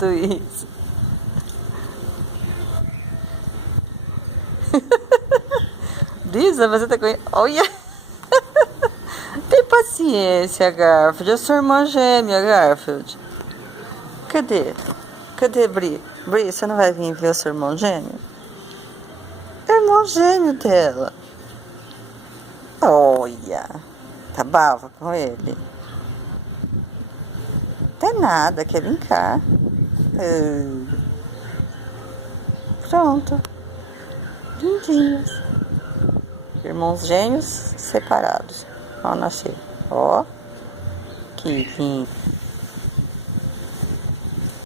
escrito isso. Brisa, você tá com... Olha! Tem paciência, Garfield. Eu sou irmã gêmea, Garfield. Cadê? Cadê, Bri? Bri, você não vai vir ver o seu irmão gêmeo? É irmão gêmeo dela. Olha. Tá brava com ele? Tem nada, quer brincar. Pronto. Lindinhos. Irmãos gêmeos separados. Ó, nascer. Ó. Que lindo.